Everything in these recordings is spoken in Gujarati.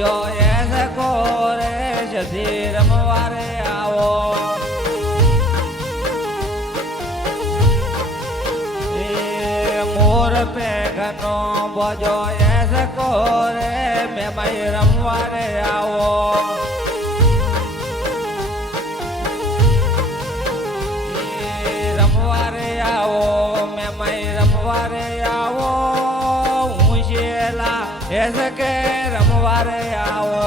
બોજો એસ કોરે જધી રમવારે આવો મોર પેગનો બોજો એસ કોરે મેમાઈ રમવારે આવો રમવારે આવો મેમાઈ રમવારે આવો હું શેલા એસ કે રમવારે આવો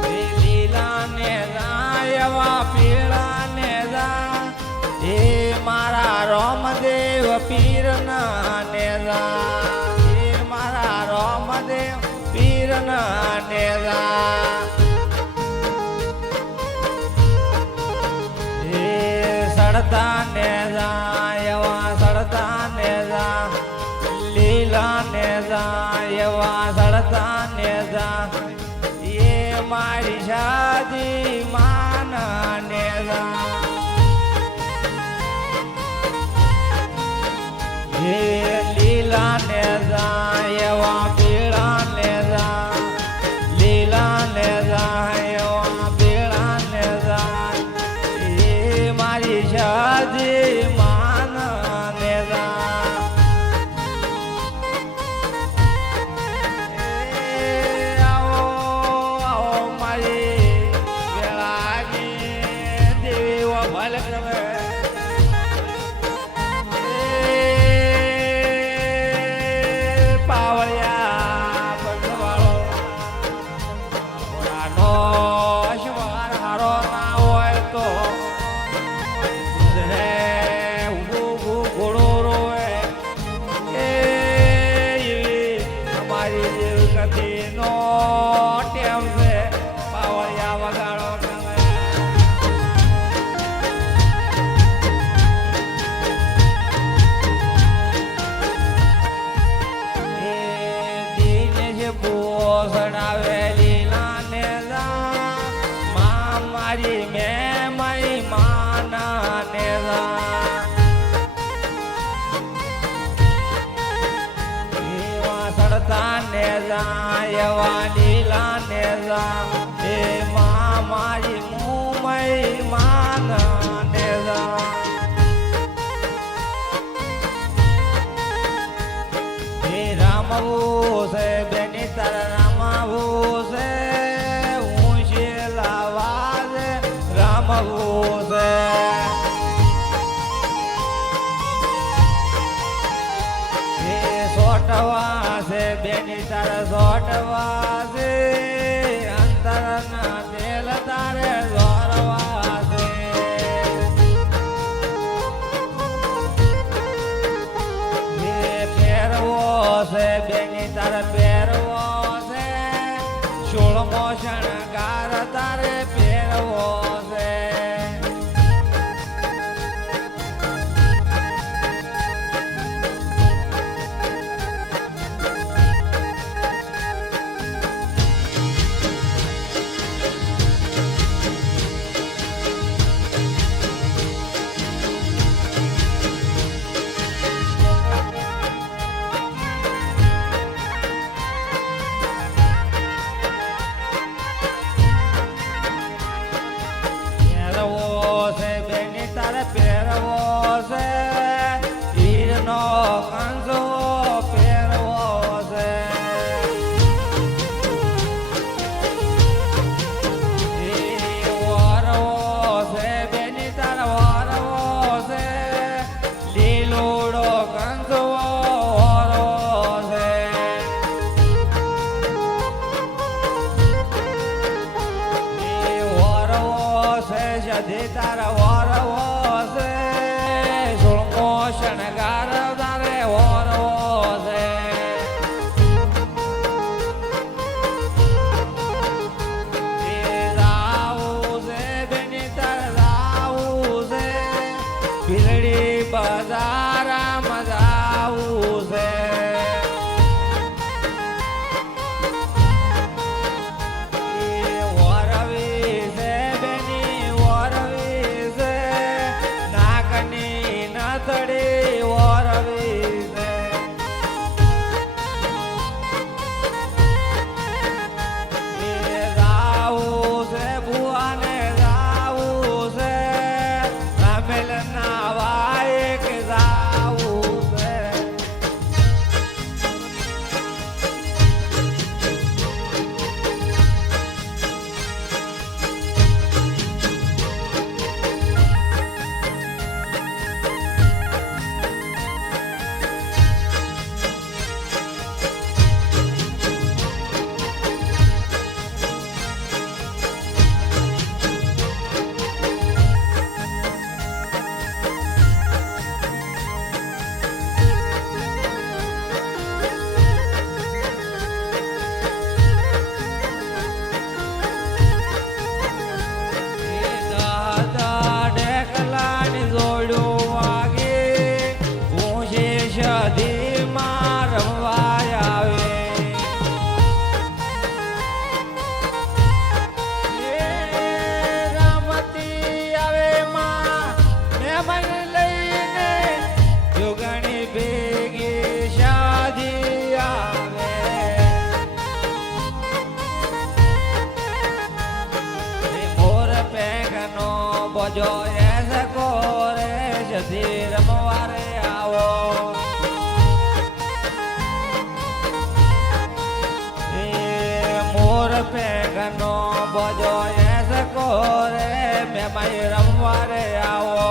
લીલા ને રાયવા પીળા ને રા એ મારા રોમદેવ પીરના ને રા એ મારા રોમદેવ પીરના ને રા એ સડતા ને રાયવા સડતા ને રા લીલા ને રાયવા સડતા ને રા એ મારી શાદી માના ને રા હે લીલા ને રાયવા પીળા ને રા લીલા ને રાયવા પીળા ને રા એ મારી શાદી માના ને રા આવો આવો મારી વેળાની દેવી ભલે તમે પાવળિયા બંધવાળો ઘોડાનો અશ્વર હારો ના હોય તો રે ઊભું ઘોડો રોય એવી અમારી જેવ કથીનો ટેમ છે પાવળિયા વગાડો તમે સડાવેલી લાને રા મા મારી મેં મારી માના ને રા એવા સડતા ને રા એવા લીલા ને રા એ મા મારી મુંબઈ માના ને રા રામવું છે બેની તારા રામવું છે હું શેલા વાજે રામવું છે એ સોટવા છે બેની તારા સોટવા છે અંતરના તેલ તારે જોરવા છે છે બેની તારે પહેરવો છે સોળમો શણગાર તારે પહેરવો છે પહેરવો છે હીરનો કંસો પહેરવો છે વરવો છે બેની તાર વરવો છે લીલોડો કંસો વરવો છે વરવો છે જધી તાર વરવો શણગાર તારે વરવો છે રાવું છે બેની તાર રાવું છે ભીલડી બજારમાં જાવું છે વરવી છે બેની વરવી છે બજો એ સકો રે જતી રમવારે આવો મોર પેગનો બજો એ સકો રે મેમાઈ રમવારે આવો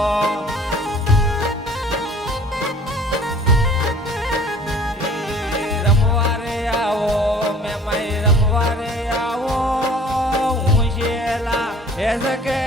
રમવારે આવો મેમાઈ રમવારે આવો હું શેલા એ સકે